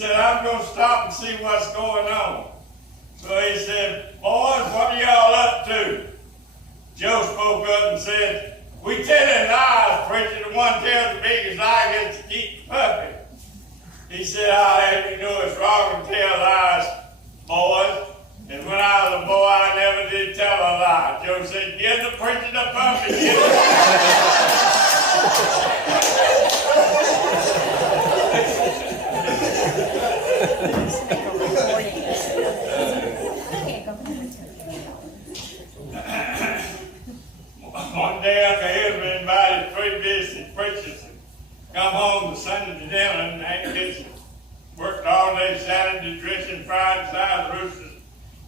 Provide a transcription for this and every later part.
said, I'm going to stop and see what's going on. So he said, boys, what are y'all up to? Joe spoke up and said, we telling lies, preacher. The one tells the biggest lie gets to keep the puppy. He said, I'll have you know it's wrong to tell lies, boys. And when I was a boy, I never did tell a lie. Joe said, give the preacher the puppy. Give One day, Uncle Hillary invited 3 visiting preachers to come home to Sunday to dinner, and Aunt Kitchen worked all day Saturday dressing fried side roosters.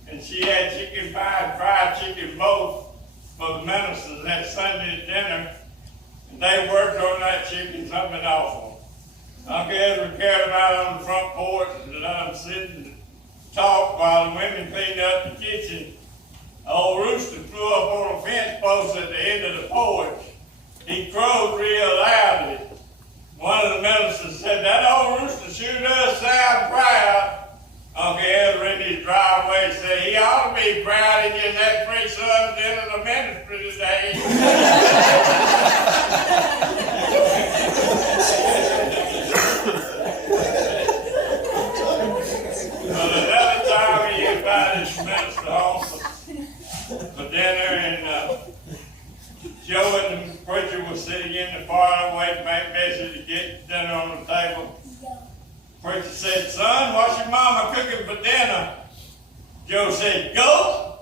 And she had chicken pie and fried chicken both for the ministers that Sunday dinner. And they worked on that chicken something awful. Uncle Ezra carried them out on the front porch and let them sit and talk while the women cleaned up the kitchen. Old Rooster flew up on a fence post at the end of the porch. He crowed real loudly. One of the ministers said, that old rooster sure does sound proud. Uncle Ezra in his driveway said, he ought to be proud he just had 3 sons into the ministry today. Well, another time he invited the minister home for dinner, and Joe and the preacher was sitting in the parlor waiting for Aunt Bessie to get dinner on the table. Preacher said, son, what's your mama cooking for dinner? Joe said, goat.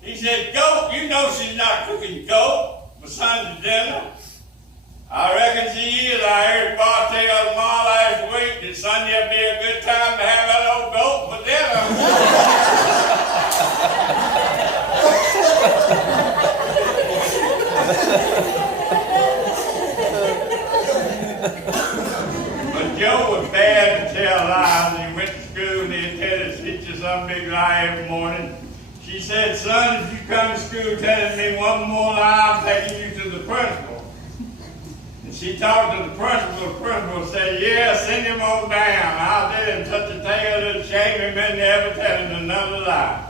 He said, goat? You know she's not cooking goat for Sunday dinner. I reckon she is. I heard Pa tell Ma last week that Sunday would be a good time to have that old goat for dinner. But Joe was bad to tell lies, and he went to school and he intended to teach us some big lie every morning. She said, son, if you come to school telling me one more lie, I'm taking you to the principal. And she talked to the principal. The principal said, yeah, send him on down. I'll tell him such a tale that'll shame him into never telling another lie.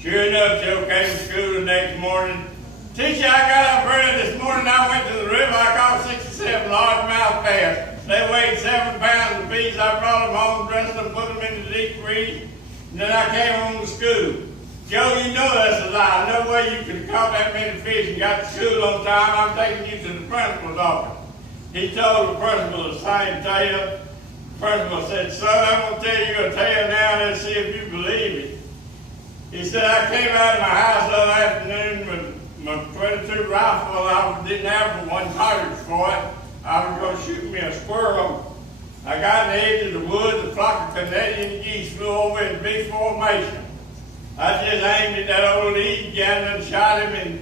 Sure enough, Joe came to school the next morning. Teacher, I got up early this morning. I went to the river. I caught 67 largemouth bass. They weighed 7 pounds apiece. I brought them home, dressed them, put them in the deep freeze, and then I came home to school. Joe, you know that's a lie. No way you could have caught that many fish and got to school on time. I'm taking you to the principal's office. He told the principal the same tale. The principal said, son, I'm going to tell you a tale now and see if you believe it. He said, I came out of my house the other afternoon with my .22 rifle, and I didn't have one cartridge for it. I was going to shoot me a squirrel. I got in the edge of the woods, a flock of Canadian geese flew over in big formation. I just aimed at that old eagle and shot him, and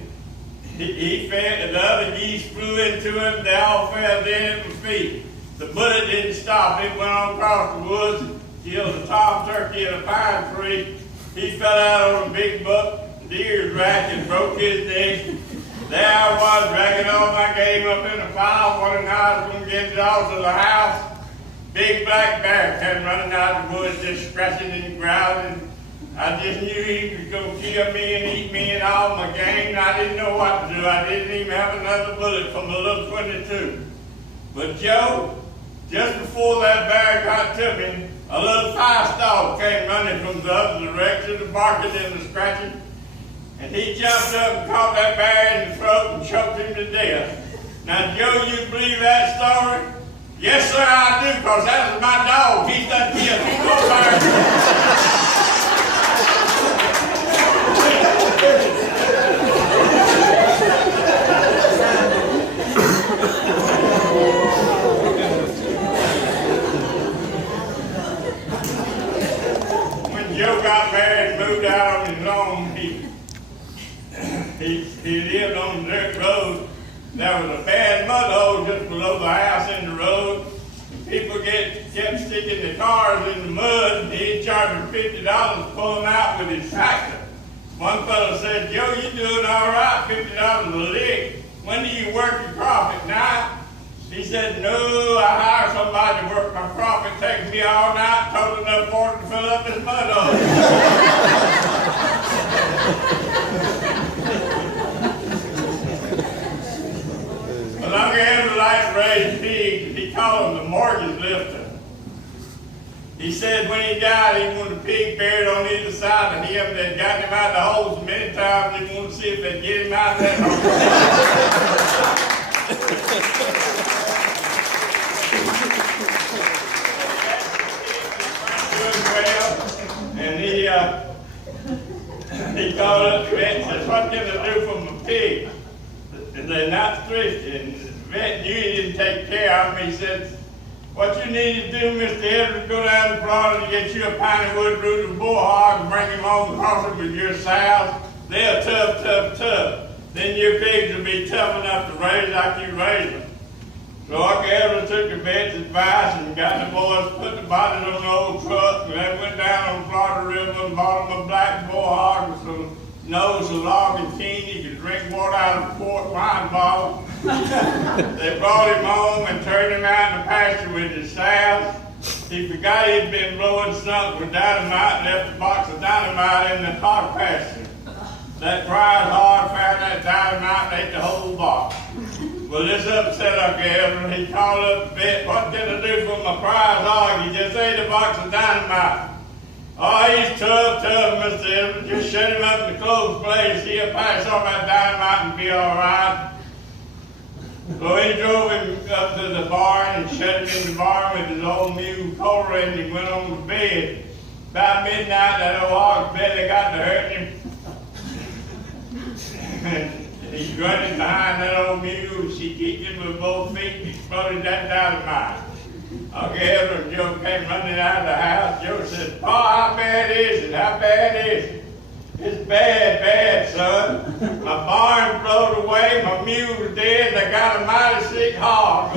he fell, and the other geese flew into him. They all fell dead at my feet. The bullet didn't stop. It went on across the woods and killed a tom turkey in a pine tree. He fell out on a big buck. Deer's rack and broke his neck. There I was, dragging all my game up in a pile, wondering how I was going to get it all to the house. Big black bear came running out of the woods, just scratching and growling. I just knew he was going to kill me and eat me and all my game, and I didn't know what to do. I didn't even have another bullet from the little .22. But Joe, just before that bear got to me, a little fast dog came running from the other direction, the barking and the scratching. And he jumped up and caught that bear in the throat and choked him to death. Now, Joe, you believe that story? Yes, sir, I do, because that was my dog. He's done killed me. When Joe got married and moved out on his own, he lived on the dirt road. There was a bad mud hole just below the house in the road. And people kept sticking their cars in the mud, and he'd charge them $50 to pull them out with his tractor. One fellow said, Joe, you're doing all right, $50 a lick. When do you work your profit? Now? He said, no, I hired somebody to work my crop. It takes me all night, total enough water to fill up his mud hole. Well, Uncle Andrew liked to raise pigs. He called him the mortgage lifter. He said when he died, he wanted a pig buried on either side of him. They'd gotten him out of the holes many times. He wanted to see if they'd get him out of that hole. And he called up the vet and said, what can I do for my pig? And they're not thrifty. And the vet knew he didn't take care of them. He said, what you need to do, Mr. Edwards, go down to Florida and get you a piney wood rooster bullhog and bring him home and cross them with your sows. They're tough. Then your pigs will be tough enough to raise like you raise them. So Uncle Edwards took the vet's advice and got the boys, put the bodies on the old truck, and they went down on the Florida River and bought them a black bullhog with some nose so long and keen he could drink water out of a quart wine bottle. They brought him home and turned him out in the pasture with his sows. He forgot he'd been blowing something with dynamite and left a box of dynamite in the hog pasture. That prize hog found that dynamite and ate the whole box. Well, this upset Uncle Edward. He called up the vet, what can I do for my prize hog? He just ate a box of dynamite. Oh, he's tough, Mr. Edwards. Just shut him up in the clothes place. He'll pass on that dynamite and be all right. So he drove him up to the barn and shut him in the barn with his old mule Coleman and he went on to bed. About midnight, that old hog's belly got to hurting him. He grunted behind that old mule and she kicked him with both feet and exploded that dynamite. Uncle Edward and Joe came running out of the house. Joe said, Pa, how bad is it? How bad is it? It's bad, son. My barn blowed away, my mule's dead, and I got a mighty sick hog.